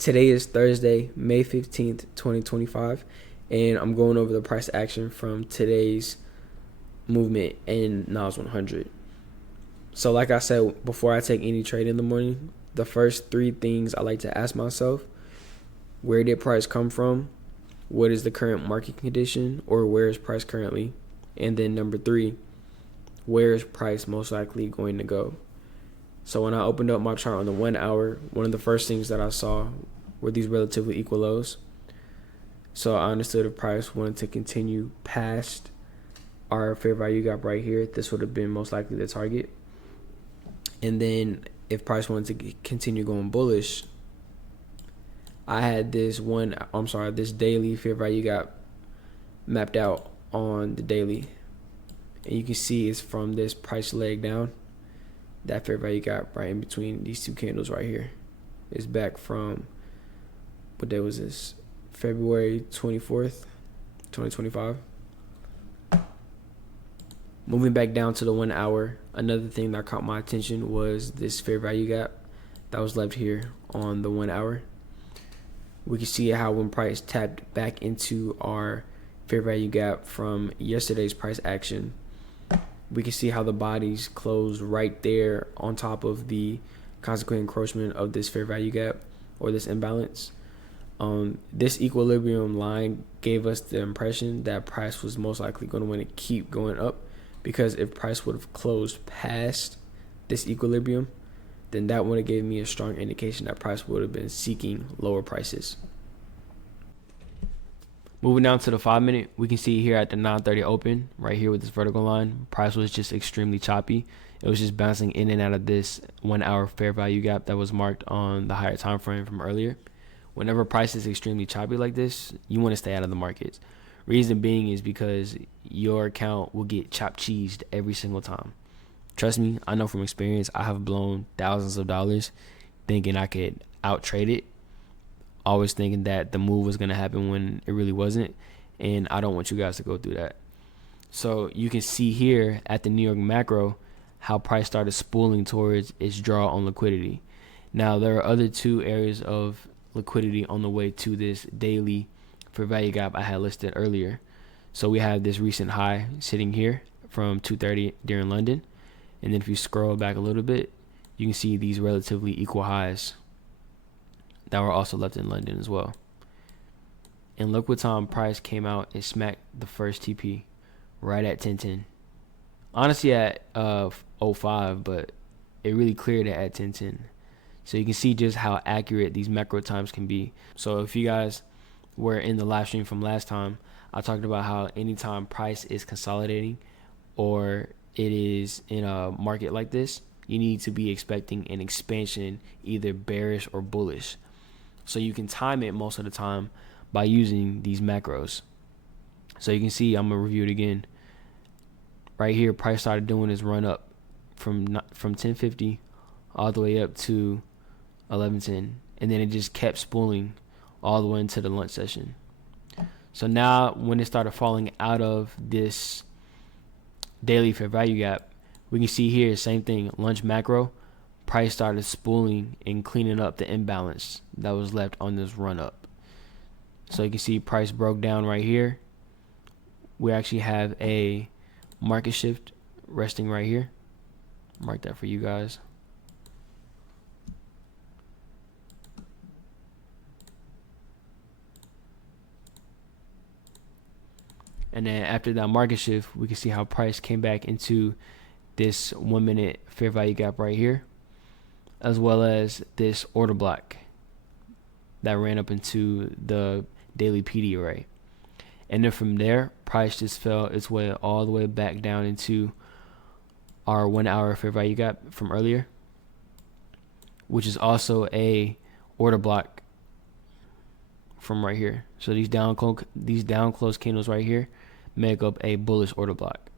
Today is Thursday, May 15th, 2025, and I'm going over the price action from today's movement in Nas 100. So like I said, before I take any trade in the morning, the first three things I like to ask myself: where did price come from? What is the current market condition, or where is price currently? And then number three, where is price most likely going to go? So when I opened up my chart on the 1 hour, one of the first things that I saw were these relatively equal lows. So I understood if price wanted to continue past our fair value gap right here, this would have been most likely the target. And then if price wanted to continue going bullish, I had this daily fair value gap mapped out on the daily. And you can see it's from this price leg down. That fair value gap right in between these two candles right here is back from, what day was this? February 24th, 2025. Moving back down to the 1 hour, another thing that caught my attention was this fair value gap that was left here on the 1 hour. We can see how when price tapped back into our fair value gap from yesterday's price action, we can see how the bodies closed right there on top of the consequent encroachment of this fair value gap or this imbalance. This equilibrium line gave us the impression that price was most likely going to want to keep going up, because if price would have closed past this equilibrium, then that would have given me a strong indication that price would have been seeking lower prices. Moving down to the 5 minute, we can see here at the 9:30 open, right here with this vertical line, price was just extremely choppy. It was just bouncing in and out of this 1 hour fair value gap that was marked on the higher time frame from earlier. Whenever price is extremely choppy like this, you want to stay out of the markets. Reason being is because your account will get chopped cheesed every single time. Trust me, I know from experience. I have blown thousands of dollars thinking I could out trade it, always thinking that the move was going to happen when it really wasn't, and I don't want you guys to go through that. So you can see here at the New York macro how price started spooling towards its draw on liquidity. Now there are other two areas of liquidity on the way to this daily fair value gap I had listed earlier. So we have this recent high sitting here from 2:30 during London, and then if you scroll back a little bit, you can see these relatively equal highs that were also left in London as well. And look what time price came out and smacked the first TP right at 10:10. Honestly at 05, but it really cleared it at 10:10. So you can see just how accurate these macro times can be. So if you guys were in the live stream from last time, I talked about how anytime price is consolidating or it is in a market like this, you need to be expecting an expansion, either bearish or bullish. So you can time it most of the time by using these macros. So you can see, I'm gonna review it again. Right here, price started doing this run up from 1050 all the way up to 1110, and then it just kept spooling all the way into the lunch session. So now when it started falling out of this daily fair value gap, we can see here same thing, lunch macro, price started spooling and cleaning up the imbalance that was left on this run up. So you can see price broke down right here. We actually have a market shift resting right here. Mark that for you guys. And then after that market shift, we can see how price came back into this 1 minute fair value gap right here, as well as this order block that ran up into the daily PD array. And then from there, price just fell its way all the way back down into our 1 hour fair value gap from earlier, which is also a order block from right here. So these down close candles right here make up a bullish order block.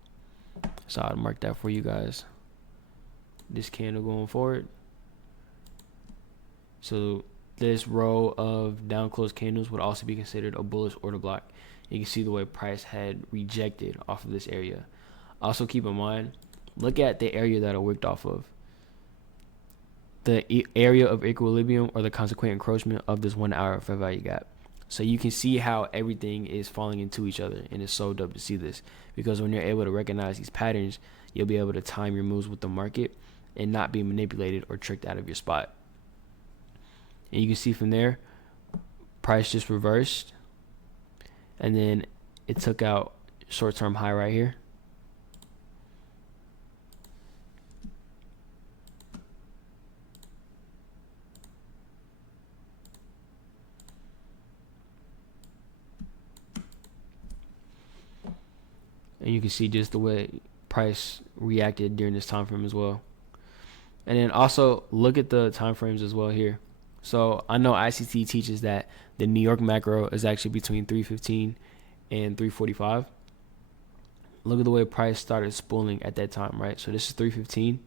So I'll mark that for you guys. This candle going forward. So this row of down close candles would also be considered a bullish order block. You can see the way price had rejected off of this area. Also keep in mind, look at the area that it wicked off of. area of equilibrium or the consequent encroachment of this 1 hour fair value gap. So you can see how everything is falling into each other, and it's so dope to see this, because when you're able to recognize these patterns, you'll be able to time your moves with the market and not be manipulated or tricked out of your spot. And you can see from there, price just reversed, and then it took out short-term high right here. And you can see just the way price reacted during this time frame as well. And then also look at the time frames as well here. So I know ICT teaches that the New York macro is actually between 315 and 345. Look at the way price started spooling at that time, right? So this is 315.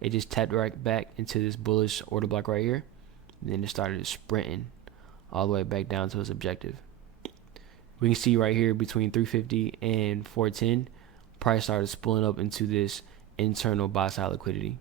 It just tapped right back into this bullish order block right here. And then it started sprinting all the way back down to its objective. We can see right here between 350 and 410, price started spooling up into this internal buy side liquidity.